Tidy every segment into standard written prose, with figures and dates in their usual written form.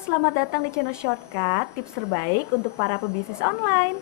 selamat datang di channel Shortcut, tips terbaik untuk para pebisnis online.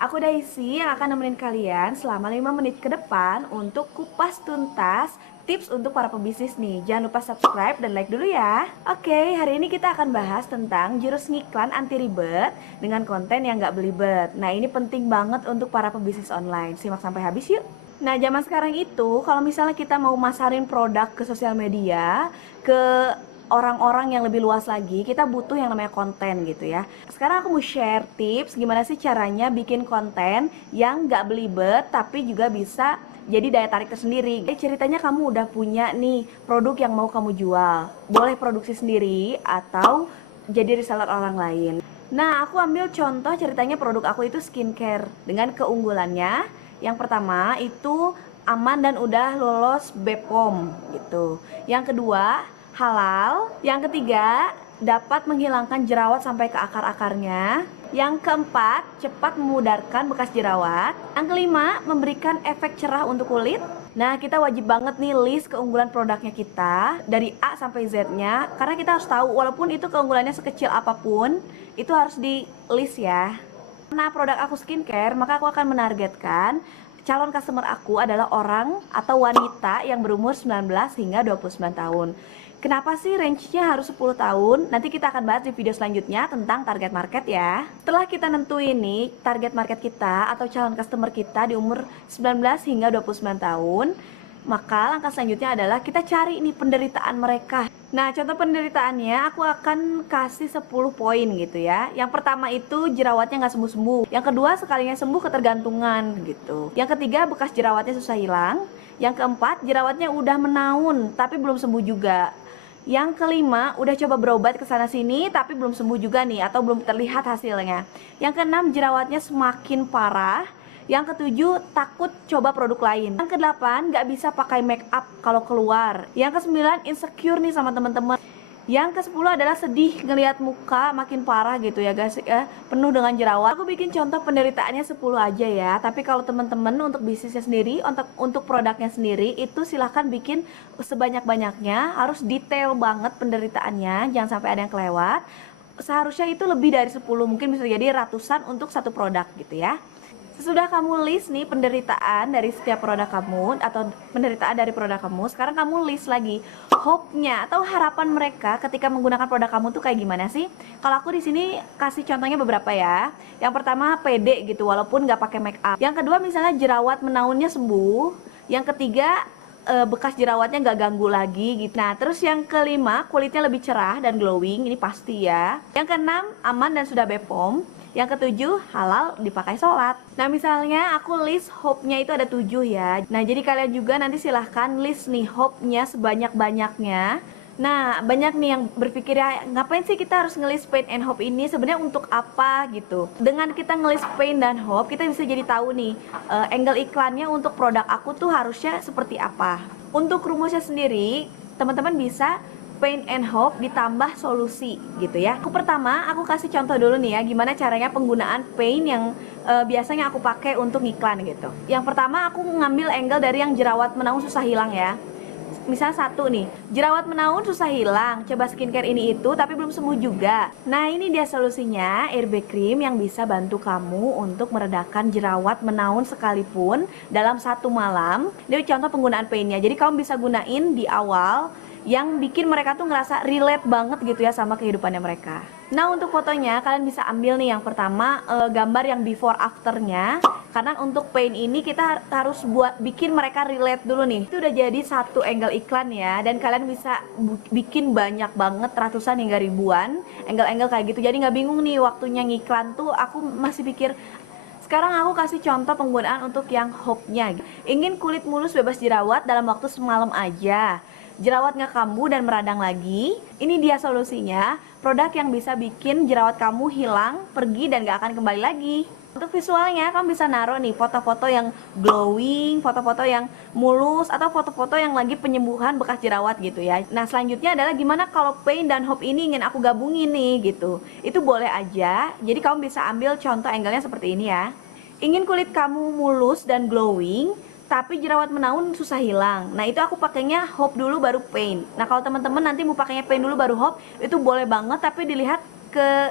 Aku Daisy yang akan nemenin kalian selama 5 menit ke depan untuk kupas tuntas tips untuk para pebisnis nih. Jangan lupa subscribe dan like dulu ya. Oke, hari ini kita akan bahas tentang jurus ngiklan anti ribet dengan konten yang gak belibet. Nah, ini penting banget untuk para pebisnis online. Simak sampai habis yuk. Nah, zaman sekarang itu kalau misalnya kita mau masarin produk ke sosial media, ke orang-orang yang lebih luas lagi, kita butuh yang namanya konten gitu ya. Sekarang aku mau share tips gimana sih caranya bikin konten yang gak belibet tapi juga bisa jadi daya tarik tersendiri. Ceritanya kamu udah punya nih produk yang mau kamu jual, boleh produksi sendiri atau jadi reseller orang lain. Nah, aku ambil contoh ceritanya produk aku itu skincare dengan keunggulannya. Yang pertama itu aman dan udah lolos BPOM gitu. Yang kedua halal. Yang ketiga dapat menghilangkan jerawat sampai ke akar-akarnya. Yang keempat cepat memudarkan bekas jerawat. Yang kelima memberikan efek cerah untuk kulit. Nah, kita wajib banget nih list keunggulan produknya kita dari A sampai Z-nya, karena kita harus tahu walaupun itu keunggulannya sekecil apapun, itu harus di list ya. Nah, produk aku skincare, maka aku akan menargetkan calon customer aku adalah orang atau wanita yang berumur 19 hingga 29 tahun. Kenapa sih range-nya harus 10 tahun? Nanti kita akan bahas di video selanjutnya tentang target market ya. Setelah kita nentuin nih target market kita atau calon customer kita di umur 19 hingga 29 tahun, maka langkah selanjutnya adalah kita cari nih penderitaan mereka. Nah, contoh penderitaannya aku akan kasih 10 poin gitu ya. Yang pertama itu jerawatnya nggak sembuh-sembuh. Yang kedua sekalinya sembuh ketergantungan gitu. Yang ketiga bekas jerawatnya susah hilang. Yang keempat jerawatnya udah menaun tapi belum sembuh juga. Yang kelima udah coba berobat ke sana sini tapi belum sembuh juga nih atau belum terlihat hasilnya. Yang keenam jerawatnya semakin parah. Yang ketujuh, takut coba produk lain. Yang kedelapan, gak bisa pakai make up kalau keluar. Yang kesembilan, insecure nih sama teman-teman. Yang ke-10 adalah sedih ngelihat muka makin parah gitu ya guys ya, penuh dengan jerawat. Aku bikin contoh penderitaannya 10 aja ya. Tapi kalau teman-teman untuk bisnisnya sendiri, untuk produknya sendiri itu silahkan bikin sebanyak-banyaknya. Harus detail banget penderitaannya, jangan sampai ada yang kelewat. Seharusnya itu lebih dari 10, mungkin bisa jadi ratusan untuk satu produk gitu ya. Sesudah kamu list nih penderitaan dari setiap produk kamu atau penderitaan dari produk kamu, sekarang kamu list lagi hope-nya atau harapan mereka ketika menggunakan produk kamu tuh kayak gimana sih? Kalau aku di sini kasih contohnya beberapa ya. Yang pertama pede gitu walaupun nggak pakai make up. Yang kedua misalnya jerawat menaunnya sembuh. Yang ketiga bekas jerawatnya nggak ganggu lagi gitu. Nah, terus yang kelima kulitnya lebih cerah dan glowing, ini pasti ya. Yang keenam aman dan sudah BPOM. Yang ketujuh halal dipakai sholat. Nah, misalnya aku list hope-nya itu ada 7 ya. Nah, jadi kalian juga nanti silahkan list nih hope-nya sebanyak-banyaknya. Nah, banyak nih yang berpikir ya, ngapain sih kita harus ngelis pain and hope ini, sebenarnya untuk apa gitu. Dengan kita ngelis pain dan hope, kita bisa jadi tahu nih angle iklannya untuk produk aku tuh harusnya seperti apa. Untuk rumusnya sendiri, teman-teman bisa pain and hope ditambah solusi gitu ya. Aku kasih contoh dulu nih ya, gimana caranya penggunaan pain yang biasanya aku pakai untuk iklan gitu. Yang pertama aku ngambil angle dari yang jerawat menaun susah hilang ya. Misal satu nih, jerawat menaun susah hilang, coba skincare ini itu tapi belum sembuh juga. Nah, ini dia solusinya, Airbag Cream yang bisa bantu kamu untuk meredakan jerawat menaun sekalipun dalam satu malam. Ini contoh penggunaan painnya, jadi kamu bisa gunain di awal yang bikin mereka tuh ngerasa relate banget gitu ya sama kehidupannya mereka. Nah, untuk fotonya kalian bisa ambil nih yang pertama gambar yang before afternya, karena untuk paint ini kita harus bikin mereka relate dulu nih. Itu udah jadi satu angle iklan ya, dan kalian bisa bikin banyak banget, ratusan hingga ribuan angle-angle kayak gitu. Jadi nggak bingung nih waktunya ngiklan tuh. Aku masih pikir. Sekarang aku kasih contoh penggunaan untuk yang hope-nya. Ingin kulit mulus bebas jerawat dalam waktu semalam aja, jerawat nggak kambuh dan meradang lagi. Ini dia solusinya, produk yang bisa bikin jerawat kamu hilang, pergi dan gak akan kembali lagi. Untuk visualnya kamu bisa naruh nih foto-foto yang glowing, foto-foto yang mulus, atau foto-foto yang lagi penyembuhan bekas jerawat gitu ya. Nah, selanjutnya adalah gimana kalau pain dan hope ini ingin aku gabungin nih gitu. Itu boleh aja. Jadi kamu bisa ambil contoh angle-nya seperti ini ya. Ingin kulit kamu mulus dan glowing, tapi jerawat menaun susah hilang. Nah itu aku pakainya Hope dulu baru Pain. Nah kalau teman-teman nanti mau pakainya Pain dulu baru Hope, itu boleh banget, tapi dilihat ke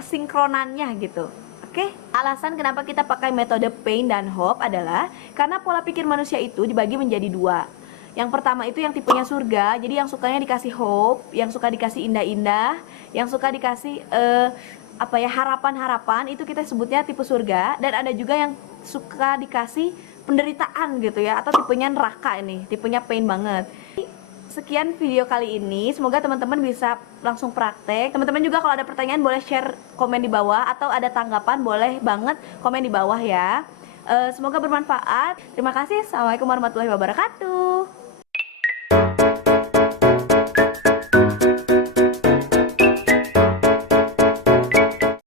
kesinkronannya gitu. Oke, alasan kenapa kita pakai metode Pain dan Hope adalah karena pola pikir manusia itu dibagi menjadi dua. Yang pertama itu yang tipenya surga, jadi yang sukanya dikasih hope, yang suka dikasih indah-indah, yang suka dikasih harapan-harapan, itu kita sebutnya tipe surga. Dan ada juga yang suka dikasih penderitaan gitu ya, atau tipenya neraka, ini tipenya pain banget. Sekian video kali ini, semoga teman-teman bisa langsung praktek. Teman-teman juga kalau ada pertanyaan boleh share komen di bawah, atau ada tanggapan boleh banget komen di bawah ya. Semoga bermanfaat. Terima kasih. Assalamualaikum warahmatullahi wabarakatuh.